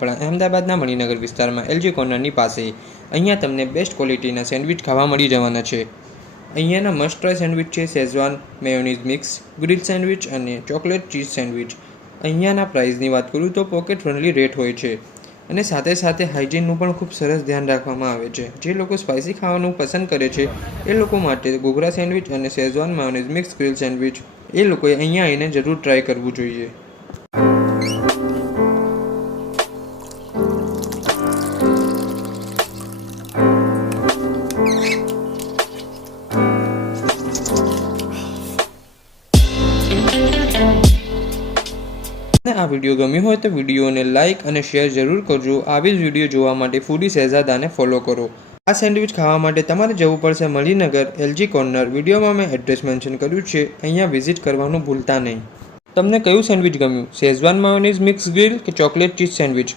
આપણા અમદાવાદના મણિનગર વિસ્તારમાં એલજી કોર્નરની પાસે અહીંયા તમને બેસ્ટ ક્વોલિટીના સેન્ડવિચ ખાવા મળી જવાના છે। અહીંયાના મસ્ટ ટ્રાય સેન્ડવિચ છે Schezwan mayonnaise mix grill sandwich અને ચોકલેટ ચીઝ સેન્ડવિચ। અહીંયાના પ્રાઇસની વાત કરું તો પોકેટ ફ્રેન્ડલી રેટ હોય છે અને સાથે સાથે હાઇજીનનું પણ ખૂબ સરસ ધ્યાન રાખવામાં આવે છે। જે લોકો સ્પાઇસી ખાવાનું પસંદ કરે છે એ લોકો માટે ઘૂઘરા સેન્ડવિચ અને Schezwan mayonnaise mix grill sandwich એ લોકોએ અહીંયા આવીને જરૂર ટ્રાય કરવું જોઈએ। આ વિડીયો ગમ્યો હોય તો વિડીયોને લાઇક અને શેર જરૂર કરજો। આવી જ વિડીયો જોવા માટે ફૂડી શહેજાદાને ફોલો કરો। આ સેન્ડવિચ ખાવા માટે તમારે જવું પડશે મણિનગર એલજી કોર્નર। વિડીયોમાં મેં એડ્રેસ મેન્શન કર્યું છે, અહીંયા વિઝિટ કરવાનું ભૂલતા નહીં। તમને કયું સેન્ડવિચ ગમ્યું, શેઝવાન મેયોનીઝ મિક્સ ગ્રીલ કે ચોકલેટ ચીઝ સેન્ડવિચ?